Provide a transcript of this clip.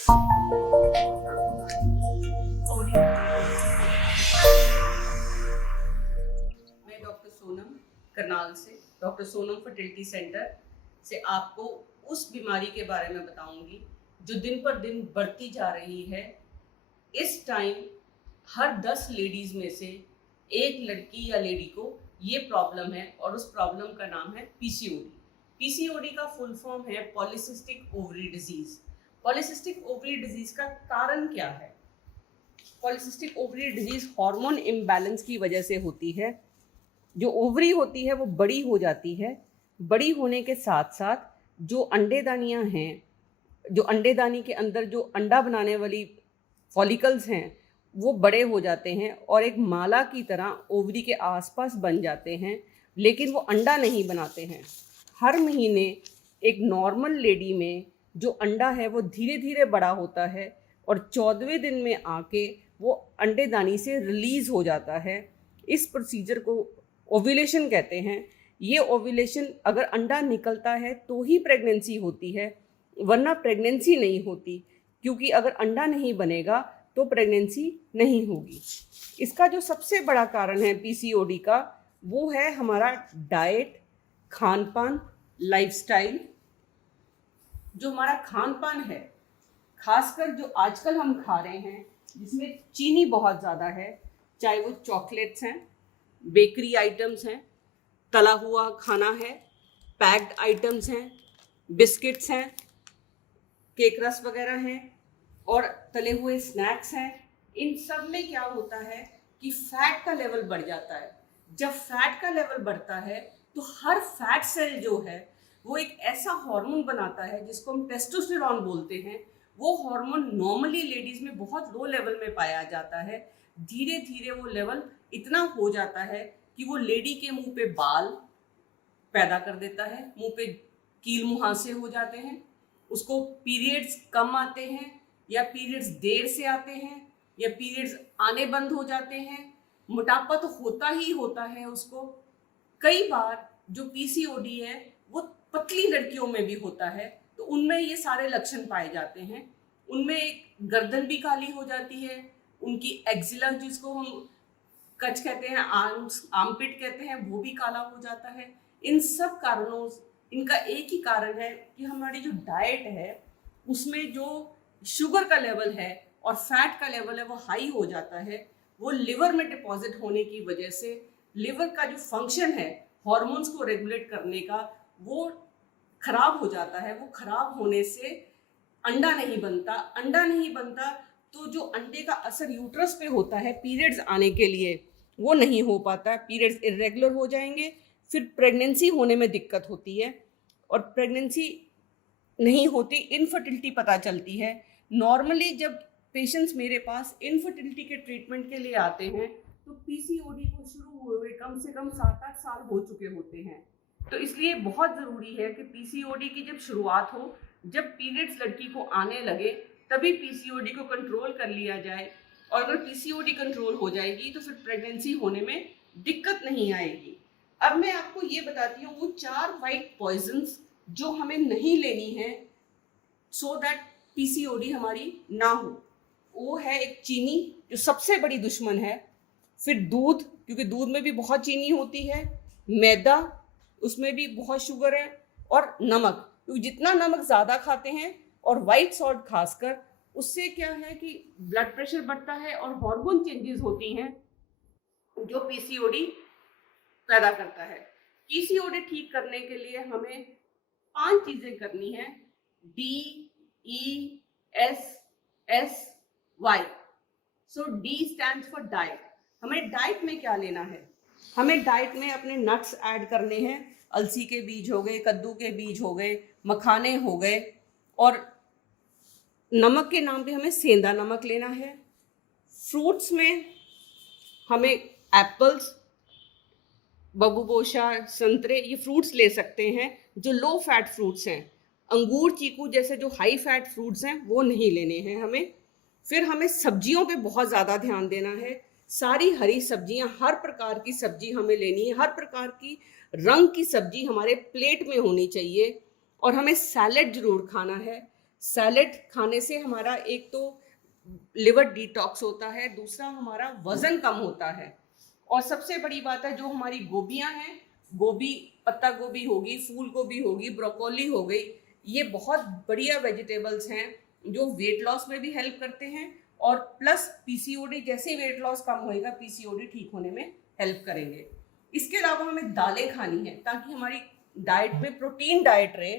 मैं डॉक्टर सोनम करनाल से, doctor Sonam fertility centre से आपको उस बीमारी के बारे में बताऊंगी जो दिन पर दिन बढ़ती जा रही है। इस टाइम हर 10 लेडीज में से एक लड़की या लेडी को ये प्रॉब्लम है और उस प्रॉब्लम का नाम है पीसीओडी। पीसीओडी का फुल फॉर्म है polycystic ovary disease. Polycystic ovary disease का कारण क्या है? Polycystic ovary disease hormone imbalance की वजह से होती है। जो ओवरी होती है वो बड़ी हो जाती है। बड़ी होने के साथ साथ जो अंडेदानियां हैं, जो अंडेदानी के अंदर जो अंडा बनाने वाली फॉलिकल्स हैं, वो बड़े हो जाते हैं और एक माला की तरह ओवरी के आसपास बन जाते हैं, लेकिन वो अंडा नहीं बनाते हैं। हर महीने एक नॉर्मल लेडी में जो अंडा है वो धीरे धीरे बड़ा होता है और 14वें दिन में आके वो अंडेदानी से रिलीज़ हो जाता है। इस प्रोसीजर को ओव्यूलेशन कहते हैं। ये ओव्यूलेशन अगर अंडा निकलता है तो ही प्रेगनेंसी होती है, वरना प्रेगनेंसी नहीं होती, क्योंकि अगर अंडा नहीं बनेगा तो प्रेगनेंसी नहीं होगी। इसका जो सबसे बड़ा कारण है पीसीओडी का, वो है हमारा डाइट, खान पान, लाइफस्टाइल। जो हमारा खान पान है, खासकर जो आजकल हम खा रहे हैं, जिसमें चीनी बहुत ज़्यादा है, चाहे वो चॉकलेट्स हैं, बेकरी आइटम्स हैं, तला हुआ खाना है, पैक्ड आइटम्स हैं, बिस्किट्स हैं, केक रस वगैरह हैं और तले हुए स्नैक्स हैं। इन सब में क्या होता है कि फैट का लेवल बढ़ जाता है। जब फैट का लेवल बढ़ता है तो हर फैट सेल जो है वो एक ऐसा हार्मोन बनाता है जिसको हम टेस्टोस्टेरॉन बोलते हैं। वो हार्मोन नॉर्मली लेडीज में बहुत लो लेवल में पाया जाता है। धीरे धीरे वो लेवल इतना हो जाता है कि वो लेडी के मुंह पे बाल पैदा कर देता है, मुंह पे कील मुहासे हो जाते हैं, उसको पीरियड्स कम आते हैं या पीरियड्स देर से आते हैं या पीरियड्स आने बंद हो जाते हैं। मोटापा तो होता ही होता है उसको। कई बार जो पीसीओडी है वो पतली लड़कियों में भी होता है, तो उनमें ये सारे लक्षण पाए जाते हैं। उनमें गर्दन भी काली हो जाती है, उनकी एक्जिला जिसको हम कच कहते हैं, आर्मपिट कहते हैं, वो भी काला हो जाता है। इन सब कारणों, इनका एक ही कारण है कि हमारी जो डाइट है उसमें जो शुगर का लेवल है और फैट का लेवल है वो हाई हो जाता है। वो लिवर में डिपॉजिट होने की वजह से लिवर का जो फंक्शन है हॉर्मोन्स को रेगुलेट करने का, वो खराब हो जाता है। वो खराब होने से अंडा नहीं बनता। अंडा नहीं बनता तो जो अंडे का असर यूट्रस पे होता है पीरियड्स आने के लिए, वो नहीं हो पाता। पीरियड्स इरेगुलर हो जाएंगे, फिर प्रेगनेंसी होने में दिक्कत होती है और प्रेगनेंसी नहीं होती, इनफर्टिलिटी पता चलती है। नॉर्मली जब पेशेंट्स मेरे पास इनफर्टिलिटी के ट्रीटमेंट के लिए आते हैं तो पीसीओडी को शुरू हुए कम से कम 7-8 साल हो चुके होते हैं। तो इसलिए बहुत ज़रूरी है कि पीसीओडी की जब शुरुआत हो, जब पीरियड्स लड़की को आने लगे, तभी पीसीओडी को कंट्रोल कर लिया जाए। और अगर पीसीओडी कंट्रोल हो जाएगी तो फिर प्रेगनेंसी होने में दिक्कत नहीं आएगी। अब मैं आपको ये बताती हूँ वो 4 वाइट पॉइजन्स जो हमें नहीं लेनी है सो दैट पीसीओडी हमारी ना हो। वो है एक चीनी, जो सबसे बड़ी दुश्मन है, फिर दूध, क्योंकि दूध में भी बहुत चीनी होती है, मैदा, उसमें भी बहुत शुगर है, और नमक, क्योंकि जितना नमक ज़्यादा खाते हैं और वाइट सॉल्ट खासकर, उससे क्या है कि ब्लड प्रेशर बढ़ता है और हार्मोन चेंजेस होती हैं जो पीसीओडी पैदा करता है। पीसीओडी ठीक करने के लिए हमें 5 चीज़ें करनी है, DESSY। So D stands for diet. हमें डाइट में क्या लेना है? हमें डाइट में अपने नट्स ऐड करने हैं। अलसी के बीज हो गए, कद्दू के बीज हो गए, मखाने हो गए, और नमक के नाम पे हमें सेंधा नमक लेना है। फ्रूट्स में हमें एप्पल्स, बबूगोशा, संतरे, ये फ्रूट्स ले सकते हैं जो लो फैट फ्रूट्स हैं। अंगूर, चीकू जैसे जो हाई फैट फ्रूट्स हैं वो नहीं लेने हैं हमें। फिर हमें सब्जियों पे बहुत ज़्यादा ध्यान देना है। सारी हरी सब्जियां, हर प्रकार की सब्जी हमें लेनी है। हर प्रकार की रंग की सब्जी हमारे प्लेट में होनी चाहिए और हमें सैलेड ज़रूर खाना है। सैलेड खाने से हमारा एक तो लिवर डिटॉक्स होता है, दूसरा हमारा वजन कम होता है, और सबसे बड़ी बात है जो हमारी गोभियां हैं, गोभी, पत्ता गोभी होगी, फूल गोभी होगी, ब्रोकोली हो गई, ये बहुत बढ़िया वेजिटेबल्स हैं जो वेट लॉस में भी हेल्प करते हैं, और प्लस पीसीओडी, जैसे वेट लॉस कम होएगा पीसीओडी ठीक होने में हेल्प करेंगे। इसके अलावा हमें दालें खानी है ताकि हमारी डाइट में प्रोटीन डाइट रहे।